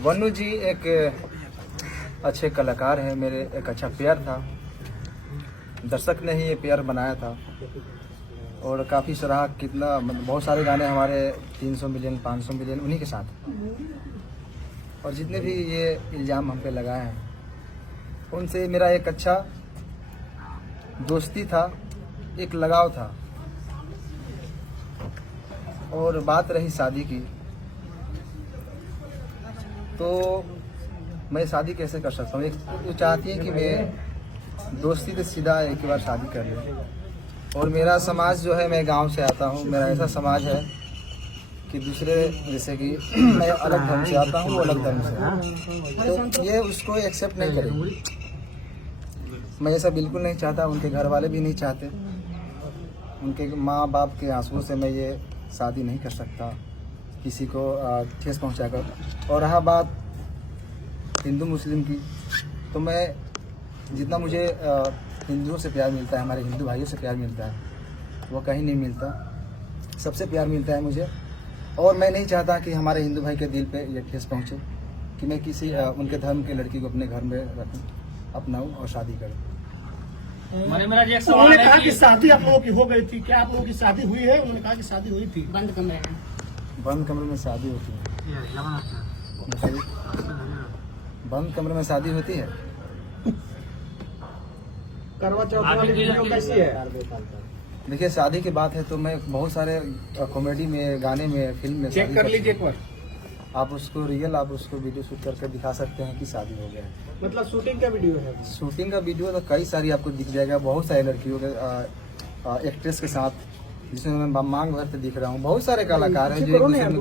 वनु जी एक अच्छे कलाकार हैं, मेरे एक अच्छा प्यार था। दर्शक ने ही ये प्यार बनाया था और काफ़ी सराहा। कितना मतलब बहुत सारे गाने हमारे 300 मिलियन 500 मिलियन उन्हीं के साथ। और जितने भी ये इल्ज़ाम हम पे लगाए हैं उनसे मेरा एक अच्छा दोस्ती था, एक लगाव था। और बात रही शादी की, तो मैं शादी कैसे कर सकता हूँ। एक वो चाहती है कि मैं दोस्ती से सीधा एक बार शादी कर लूँ। और मेरा समाज जो है, मैं गांव से आता हूँ, मेरा ऐसा समाज है कि दूसरे जैसे कि मैं अलग धर्म से आता हूँ, वो अलग धर्म से, तो ये उसको एक्सेप्ट नहीं करेगी। मैं ऐसा बिल्कुल नहीं चाहता, उनके घर वाले भी नहीं चाहते। उनके माँ बाप के आंसुओं से मैं ये शादी नहीं कर सकता किसी को ठेस पहुंचाकर। और रहा बात हिंदू मुस्लिम की, तो मैं जितना मुझे हिंदुओं से प्यार मिलता है, हमारे हिंदू भाइयों से प्यार मिलता है, वो कहीं नहीं मिलता। सबसे प्यार मिलता है मुझे। और मैं नहीं चाहता कि हमारे हिंदू भाई के दिल पे ये ठेस पहुंचे कि मैं किसी उनके धर्म की लड़की को अपने घर में रखूं, अपनाऊं और शादी करूं। उन्होंने कहा कि शादी आप लोगों की हो गई थी, क्या आप लोगों की शादी हुई है? उन्होंने कहा कि शादी हुई थी। बंद कमरे में, बंद कमरे में शादी होती है? बंद कमरे में शादी होती है? करवा चौथ वाली वीडियो कैसी है? देखिए, शादी की बात है तो मैं बहुत सारे कॉमेडी में, गाने में, फिल्म में चेक कर लीजिए एक बार। आप उसको वीडियो शूट करके दिखा सकते हैं कि शादी हो गया है। मतलब शूटिंग का वीडियो है? शूटिंग का वीडियो तो कई सारी आपको दिख जाएगा। बहुत सारी लड़कियों के एक्ट्रेस के साथ, जिसमें मैं मांग भर दिख रहा हूँ। बहुत सारे कलाकार हैं जो एक दूसरे में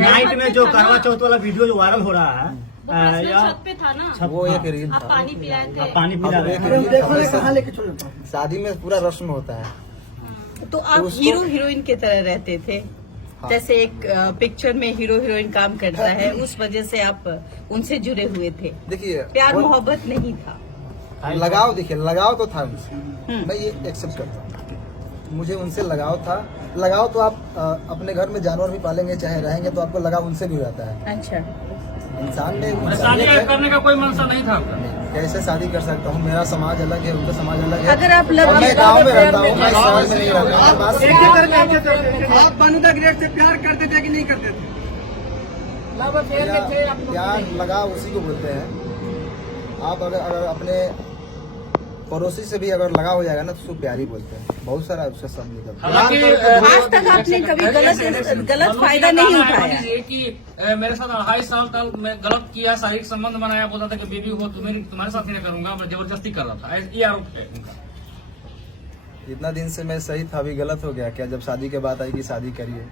नाइट में जो करवा चौथ वाला वीडियो जो वायरल हो रहा है, छत पे था ना, वो एक रील आप था। पानी पिलाए थे। पानी पी रहा है। शादी में पूरा रस्म होता है। तो आप हीरो हीरोइन की तरह रहते थे। हाँ। जैसे एक पिक्चर में हीरो हीरोइन काम करता है, उस वजह से आप उनसे जुड़े हुए थे। देखिए, प्यार मोहब्बत नहीं था, लगाव। देखिए, लगाव तो था उनसे, मैं ये एक्सेप्ट करता हूँ। मुझे उनसे लगाव था। लगाव तो आप अपने घर में जानवर भी पालेंगे, चाहे रहेंगे, तो आपको लगाव उनसे भी रहता है। अच्छा, इंसान में शादी करने का कोई मनसा नहीं था आपका? कैसे शादी कर सकता हूँ? मेरा समाज अलग है, उनका समाज अलग है। अगर आप मैं गाँव में रहता हूँ, मैं शहर में नहीं रहता। आप बनुदा ग्रेड से प्यार करते थे कि नहीं करते थे? प्यार लगाव उसी को बोलते हैं। आप अगर अपने पड़ोसी से भी अगर लगा हो जाएगा ना, तो उसको प्यार ही बोलते हैं। बहुत सारा उसका शब्द निकलता है। आज तक आपने कभी गलत फायदा नहीं उठाया? कि मेरे साथ 2.5 साल तक मैं गलत किया, शारीरिक संबंध बनाया, बोलता था कि बेबी हो तुम्हारे साथ नहीं करूंगा, मैं जबरदस्ती कर रहा था, ये आरोप है उनका। इतना दिन से मैं सही था, अभी गलत हो गया क्या? जब शादी के बाद आई कि शादी करिए।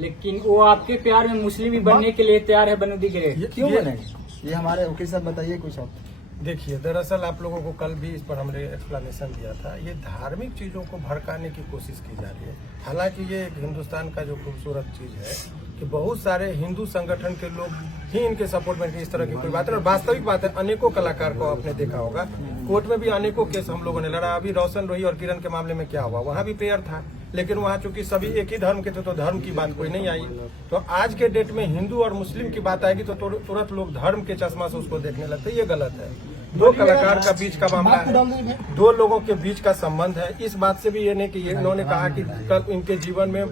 लेकिन वो आपके प्यार में मुस्लिम ही बनने के लिए तैयार है बनुदी ग्रेड। क्यों बनेंगे? ये हमारे वकील साहब बताइए कुछ आप। देखिए, दरअसल आप लोगों को कल भी इस पर हमने एक्सप्लेनेशन दिया था। ये धार्मिक चीजों को भड़काने की कोशिश की जा रही है। हालांकि ये एक हिंदुस्तान का जो खूबसूरत चीज है कि बहुत सारे हिंदू संगठन के लोग ही इनके सपोर्ट में इस तरह की कोई बात है। और वास्तविक बात है, अनेकों कलाकार को आपने देखा होगा, कोर्ट में भी अनेकों केस हम लोगों ने लड़ा। अभी रोशन रोही और किरण के मामले में क्या हुआ, वहाँ भी प्रेयर था, लेकिन वहाँ चूंकि सभी एक ही धर्म के थे तो धर्म की बात कोई नहीं आई। तो आज के डेट में हिंदू और मुस्लिम की बात आएगी तो तुरंत लोग धर्म के चश्मा से उसको देखने लगते। ये गलत है। दो कलाकार का बीच का मामला है, दो लोगों के बीच का संबंध है। इस बात से भी ये नहीं कि इन्होंने कहा कि कल इनके जीवन में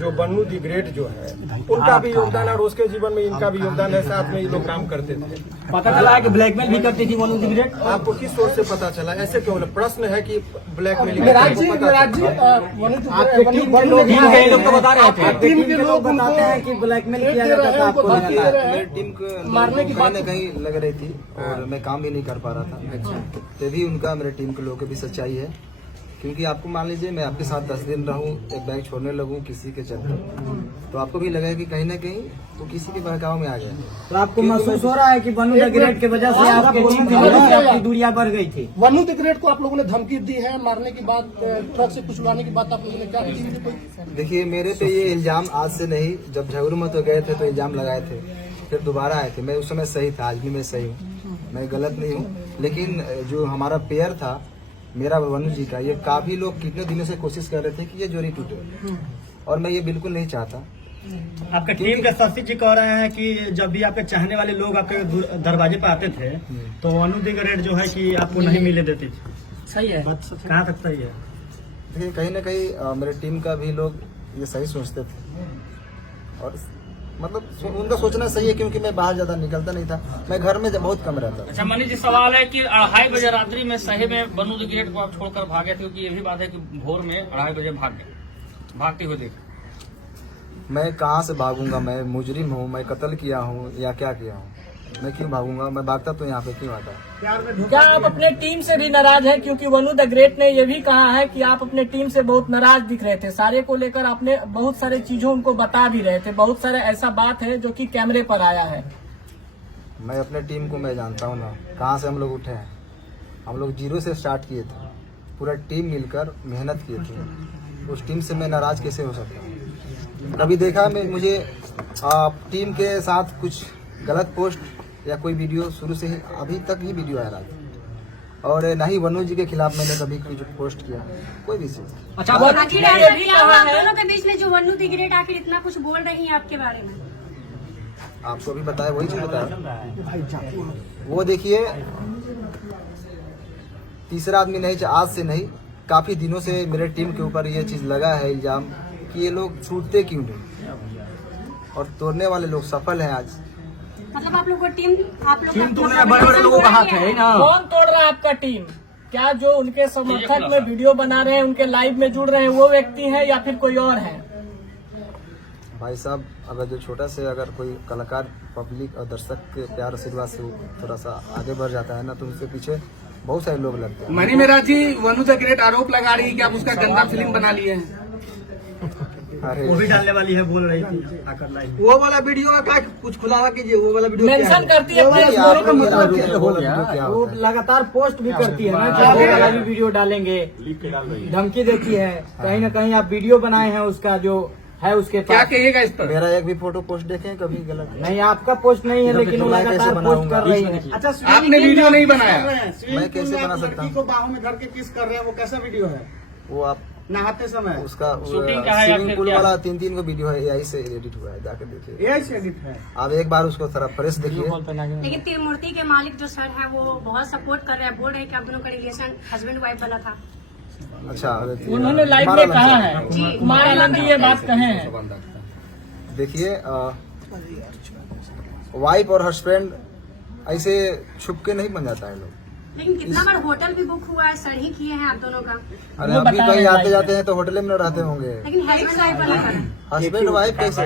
जो बन्नू दी ग्रेट जो है उनका भी योगदान है और उसके जीवन में इनका भी योगदान है। साथ में ये लोग काम करते थे। पता चला है कि ब्लैकमेल भी करती थी बन्नू दी ग्रेट। आपको किस सोच से पता चला? ऐसे क्यों? प्रश्न है कि ब्लैकमेलिंग। लोग तो बता रहे थे, टीम के लोग बताते हैं कि ब्लैकमेल किया जाता था आपको। मेरी टीम को मारने की कहीं न कहीं लग रही थी और मैं काम भी नहीं कर पा रहा था। तभी उनका, मेरे टीम के लोगों की भी सच्चाई है। क्योंकि आपको मान लीजिए, मैं आपके साथ 10 दिन रहूं, एक बैग छोड़ने लगूं किसी के चलते, तो आपको भी लगेगा कि कहीं ना कहीं तो किसी के बहकाव में आ गया। तो आपको महसूस हो रहा है कि बन्नू द ग्रेट की वजह से आपकी दूरियां बढ़ गई थी? बन्नू द ग्रेट को आप लोगों ने धमकी दी है, मारने की बात, ट्रक से कुचलाने की बात आप लोगों ने क्या की? देखिए, मेरे पे ये इल्जाम आज से नहीं, जब झगड़ू में तो गए थे तो इल्जाम लगाए थे, फिर दोबारा आए थे। मैं उस समय सही था, आज भी मैं सही हूँ, मैं गलत नहीं हूँ। लेकिन जो हमारा पेयर था मेरा वनु जी का, ये काफी लोग कितने दिनों से कोशिश कर रहे थे कि ये जोड़ी टूटे, और मैं ये बिल्कुल नहीं चाहता। आपका टीम के शशि जी कह रहे हैं कि जब भी आपके चाहने वाले लोग आपके दरवाजे पर आते थे तो अनु दी ग्रेड जो है कि आपको नहीं मिले देती थी। सही है। कहाँ तक सही है? देखिए कहीं ना कहीं मेरे टीम का भी लोग ये सही सोचते थे और मतलब उनका सोचना सही है क्योंकि मैं बाहर ज्यादा निकलता नहीं था, मैं घर में बहुत कम रहता था। अच्छा मनीष जी, सवाल है कि 2:30 बजे रात्रि में सही में बनू द ग्रेट को आप छोड़कर भागे थे, क्योंकि ये भी बात है कि भोर में 2:30 बजे भाग गए, भागते हुए देखे। मैं कहाँ से भागूंगा? मैं मुजरिम हूँ, मैं कत्ल किया हूँ या क्या किया हूँ? मैं क्यों भागूंगा? मैं भागता तो यहाँ पे क्यों आता? क्या आप अपने टीम से भी नाराज हैं? क्योंकि वनु द ग्रेट ने ये भी कहा है कि आप अपने टीम से बहुत नाराज दिख रहे थे, सारे को लेकर आपने बहुत सारे चीजों उनको बता भी रहे थे, बहुत सारे ऐसा बात है जो कि कैमरे पर आया है। मैं अपने टीम को मैं जानता हूँ ना, कहाँ से हम लोग उठे हैं। हम लोग 0 से स्टार्ट किए थे, पूरा टीम मिलकर मेहनत किए थे। उस टीम से मैं नाराज कैसे हो सकता हूँ? कभी देखा मैं मुझे टीम के साथ कुछ गलत पोस्ट या कोई वीडियो शुरू से ही अभी तक ही वीडियो आ रहा था, और न ही वनु जी के खिलाफ मैंने कभी कुछ पोस्ट किया, कोई भी चीज। अच्छा, आखिर ऐसा क्या हुआ आप दोनों के बीच में जो वनु द ग्रेट आखिर इतना कुछ बोल रही हैं आपके बारे में? आपको भी बताया, वही चीज बताया। वो देखिए, तीसरा आदमी नहीं, आज से नहीं, काफी दिनों से मेरे टीम के ऊपर ये चीज लगा है इल्जाम कि ये लोग छूटते क्यों नहीं, और तोड़ने वाले लोग सफल हैं आज। मतलब आप लोग को टीम बड़े लोगों का हाथ है ना। कौन तोड़ रहा है आपका टीम? क्या जो उनके समर्थक में वीडियो बना रहे हैं, उनके लाइव में जुड़ रहे हैं, वो व्यक्ति है या फिर कोई और है? भाई साहब, अगर जो छोटा से अगर कोई कलाकार पब्लिक और दर्शक के प्यार आशीर्वाद से थोड़ा सा आगे बढ़ जाता है ना, तो उसके पीछे बहुत सारे लोग लगते हैं। मनी मेरा जी, वनु द ग्रेट आरोप लगा रही है कि आप उसका गंदा फिल्म बना लिए हैं। अरे वो भी डालने वाली है, बोल रही थी आकर लाइव। वो वाला वीडियो का कुछ खुलासा कीजिए, वो वाला वीडियो मेंशन करती है, वो लगातार पोस्ट भी करती है ना कि वो वाला भी वीडियो डालेंगे, धमकी देती है। कहीं ना कहीं आप वीडियो बनाए हैं उसका जो है उसके क्या पास। कहिएगा इस पर? मेरा एक भी फोटो पोस्ट देखें कभी गलत? नहीं, आपका पोस्ट नहीं है, लेकिन वो लगातार पोस्ट कर रही है। अच्छा, आपने वीडियो नहीं बनाया? मैं कैसे बना सकता हूँ? को बाहों में धर के किस कर रहे हैं, वो कैसा वीडियो है? वो आप नहाते समय उसका शूटिंग का है या स्विमिंग फिर पूल क्या? वाला 3 को वीडियो है, यही से एडिट हुआ है, जाकर देखिए। यही से एडिट है। आप एक बार उसको थोड़ा फ्रेश देखिए। लेकिन त्रिमूर्ति के मालिक जो सर है वो बहुत सपोर्ट कर रहे हैं, बोल रहे हैं कि आप दोनों का रिलेशन हस्बैंड वाइफ वाला था। अच्छा, उन्होंने लाइव में कहा है, कुमार आनंद जी ये बात कहे हैं। देखिए, वाइफ और हस्बैंड ऐसे छुप के नहीं बन जाता है लोग। लेकिन कितना बार होटल भी बुक हुआ है, सर ही किए हैं आप दोनों का। अरे अभी कहीं आते जाते हैं तो होटल में रहते होंगे। लेकिन हस्बैंड वाइफ वाला है, हस्बैंड वाइफ कैसे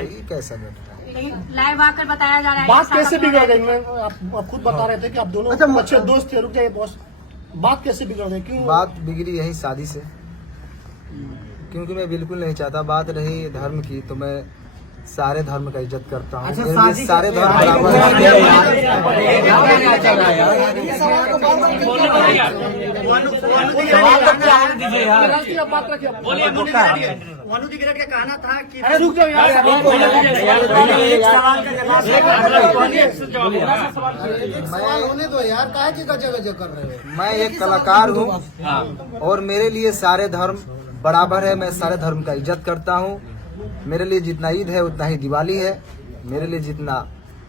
बैठा है? लेकिन लाइव आकर बताया जा रहा है बात ऐसा कैसे अपना बिगड़ है। गई? मैं आप खुद बता रहे थे कि आप दोनों अच्छे दोस्त थे। रुक जाइए बॉस, बात कैसे बिगड़ गई? क्यों बात बिगड़ी यही शादी से, क्योंकि मैं बिल्कुल नहीं चाहता। बात रही धर्म की, तो मैं सारे धर्म का इज्जत करता हूँ। अच्छा, मेरे शादी लिए सारे धर्म बराबर हैं। वनु द ग्रेट का कहना था कि रुक जाओ यार, एक सवाल का सवाल होने दो यार, काहे की गजब कर रहे हो? मैं एक कलाकार हूँ और मेरे लिए सारे धर्म बराबर है। मैं सारे धर्म का इज्जत करता हूँ। मेरे लिए जितना ईद है उतना ही दिवाली है, मेरे लिए जितना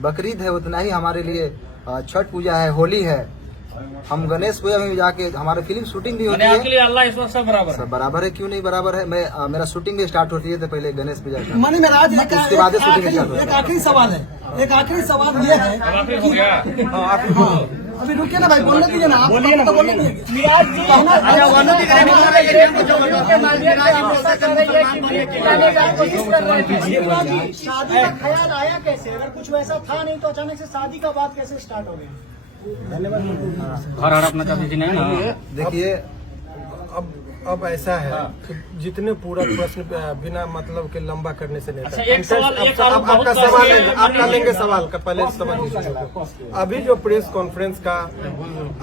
बकरीद है उतना ही हमारे लिए छठ पूजा है, होली है। हम गणेश पूजा में भी जाके हमारा फिल्म शूटिंग भी होती है। अल्लाह ईश्वर सब बराबर सब बराबर है, क्यों नहीं बराबर है? मैं मेरा शूटिंग भी स्टार्ट होती है तो पहले गणेश पूजा का, मनी मेराज, उसके बाद शूटिंग स्टार्ट होती एक आखिरी सवाल है, एक आखिरी सवाल ये है। हो गया। अभी रुकिए ना भाई, बोलने दीजिए ना, आप बोलिए ना, तो बोलने बोलिए। दीजिए। मिराज जी, अच्छा, वनु द ग्रेट के माध्यम से भरोसा कर रही है कि मुझे खिलाने का कोशिश कर रहे थे। शादी का ख्याल आया कैसे? अगर कुछ वैसा था नहीं तो अचानक से शादी का बात कैसे स्टार्ट हो गई? घर अपना चाहती नहीं ना। देखिए, अब ऐसा है कि जितने पूरा प्रश्न बिना मतलब के लंबा करने से नहीं अच्छा, था। एक सवाल, एक अब आरोप आपका बहुत सवाल है। है, आपका लेंगे सवाल का पहले समझ लीजिए। अभी जो प्रेस कॉन्फ्रेंस का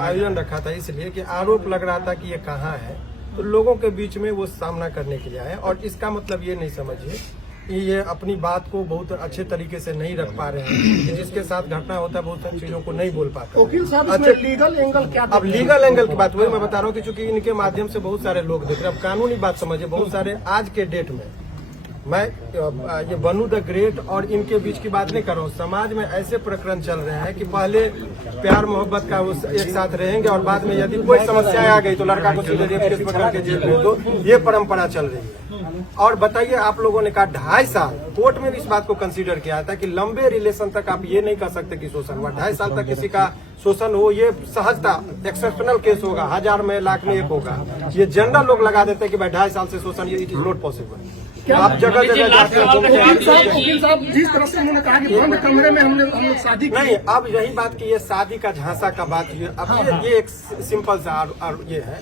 आयोजन रखा था इसलिए कि आरोप लग रहा था कि ये कहाँ है, तो लोगों के बीच में वो सामना करने के लिए आए। और इसका मतलब ये नहीं समझिए कि ये अपनी बात को बहुत अच्छे तरीके से नहीं रख पा रहे हैं, कि जिसके साथ घटना होता है बहुत सारी चीजों को नहीं बोल पाते। वकील साहब, इसमें लीगल एंगल क्या? अब लीगल एंगल की बात वही मैं बता रहा हूँ कि चूंकि इनके माध्यम से बहुत सारे लोग देख रहे हैं। अब कानूनी बात समझिए, बहुत सारे आज के डेट में मैं ये बनू द ग्रेट और इनके बीच की बात नहीं कर रहा हूँ। समाज में ऐसे प्रकरण चल रहे हैं कि पहले प्यार मोहब्बत का वो एक साथ रहेंगे और बाद में यदि कोई समस्या आ गई तो लड़का को सीधे रेप केस पकड़ के जेल भेज दो, ये परंपरा चल रही है। और बताइए, आप लोगों ने कहा 2.5 साल, कोर्ट में भी इस बात को कंसीडर किया था कि लंबे रिलेशन तक आप ये नहीं कर सकते कि शोषण हुआ। 2.5 साल तक किसी का शोषण हो, ये सहजता एक्सेप्शनल केस होगा, 1000 में लाख में 1 होगा। ये जनरल लोग लगा देते हैं कि भाई 2.5 साल से शोषण, ये इट इज नॉट पॉसिबल। आप जगह जगह जाते हैं। वकील साहब जिस तरह से उन्होंने कहा कि बंद कमरे में हम लोग शादी नहीं, अब यही बात की ये शादी का झांसा का बात है। अब ये एक सिंपल सा ये है,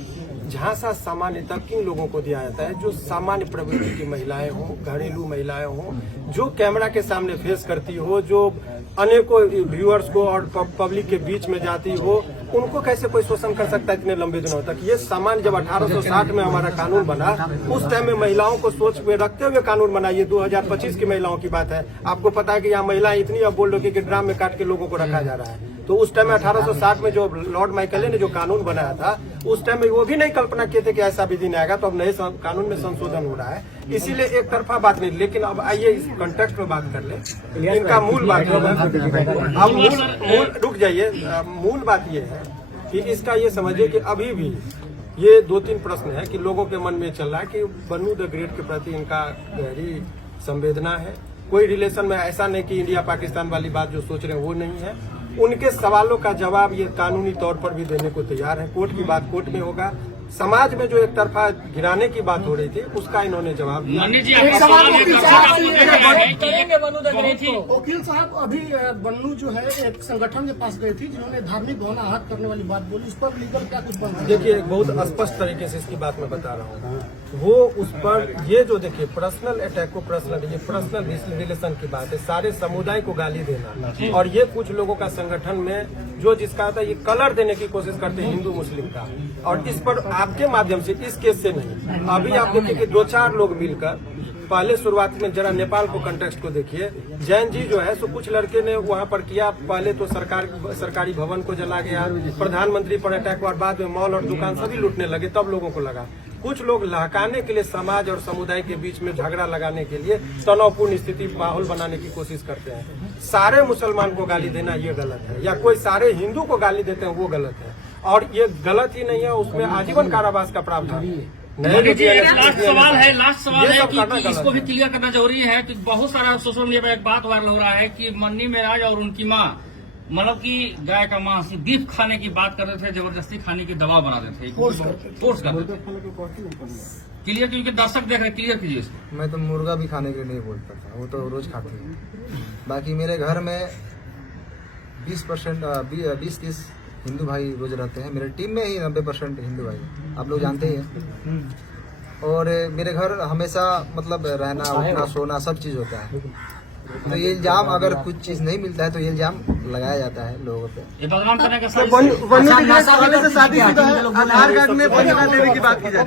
झांसा सामान्यतः किन लोगों को दिया जाता है? जो सामान्य प्रवृत्ति की महिलाएं हों, घरेलू महिलाएं हों, जो कैमरा के सामने फेस करती हो, जो अनेकों व्यूअर्स को और पब्लिक के बीच में जाती हो, उनको कैसे कोई शोषण कर सकता है इतने लंबे दिनों तक? ये सामान्य जब 1860 में हमारा कानून बना, उस टाइम में महिलाओं को सोच में रखते हुए कानून बना। ये 2025 की महिलाओं की बात है। आपको पता है कि यहाँ महिलाएं इतनी अब बोल रही कि ड्राम में काट के लोगों को रखा जा रहा है। तो उस टाइम में 1860 में जो लॉर्ड माइकले ने जो कानून बनाया था, उस टाइम में वो भी नहीं कल्पना किए थे कि ऐसा भी दिन आएगा। तो अब नए कानून में संशोधन हो रहा है, इसीलिए एक तरफा बात नहीं। लेकिन अब आइए इस कॉन्टेक्स्ट में बात कर ले, इनका मूल बात अब मूल रुक जाइए। मूल बात ये है कि इसका ये समझिए कि अभी भी ये 2-3 प्रश्न है कि लोगों के मन में चल रहा है कि बनू द ग्रेट के प्रति इनका गहरी संवेदना है। कोई रिलेशन में ऐसा नहीं कि इंडिया पाकिस्तान वाली बात जो सोच रहे हैं वो नहीं है। उनके सवालों का जवाब ये कानूनी तौर पर भी देने को तैयार है। कोर्ट की बात कोर्ट में होगा। समाज में जो एक तरफा गिराने की बात हो रही थी, उसका इन्होंने जवाब दिया। वकील साहब अभी बन्नू जो है एक संगठन के पास गई थी जिन्होंने धार्मिक भावना आहत करने वाली बात बोली, उस पर लीगल क्या कुछ बनता है? देखिए, बहुत स्पष्ट तरीके से इसकी बात मैं बता रहा हूँ। वो उस पर ये जो देखिए पर्सनल अटैक को पर्सनल रिलेशन की बात है। सारे समुदाय को गाली देना, और ये कुछ लोगों का संगठन में जो जिसका होता है ये कलर देने की कोशिश करते हैं हिंदू मुस्लिम का। और इस पर आपके माध्यम से, इस केस से नहीं, अभी आप देखिए कि 2-4 लोग मिलकर, पहले शुरुआत में जरा नेपाल को कंटेक्स्ट को देखिए। जैन जी जो है सो कुछ लड़के ने वहाँ पर किया, पहले तो सरकारी भवन को जला गया, प्रधानमंत्री पर अटैक हुआ, बाद में मॉल और दुकान सभी लूटने लगे। तब लोगों को लगा कुछ लोग लहकाने के लिए समाज और समुदाय के बीच में झगड़ा लगाने के लिए तनावपूर्ण स्थिति माहौल बनाने की कोशिश करते हैं। सारे मुसलमान को गाली देना ये गलत है, या कोई सारे हिंदू को गाली देते हैं वो गलत है। और ये गलत ही नहीं है, उसमें आजीवन कारावास का प्रावधान है। लास्ट सवाल है कि इसको भी क्लियर करना जरूरी है कि बहुत सारा सोशल मीडिया पर एक बात वायरल हो रहा है कि मन्नी मेराज और उनकी माँ मतलब कि गाय का मांस बीफ खाने की बात कर रहे थे, जबरदस्ती खाने की दबाव बना देते थे, फोर्स कर रहे थे। क्लियर, क्योंकि दर्शक देख रहे, क्लियर कीजिए इसको। मैं तो मुर्गा भी खाने के लिए नहीं बोलता था, वो तो रोज खाते हैं। बाकी मेरे घर में 20-30 हिंदू भाई रोज रहते हैं। मेरे टीम में ही 90% हिंदू भाई, आप लोग जानते ही हैं। और मेरे घर हमेशा मतलब रहना उठना सोना सब चीज़ होता है। तो ये इल्जाम, अगर कुछ चीज़ नहीं मिलता है तो ये इल्जाम लगाया जाता है लोगों पे। ये बदनाम करने का आधार कार्ड में देने की बात की जाती है।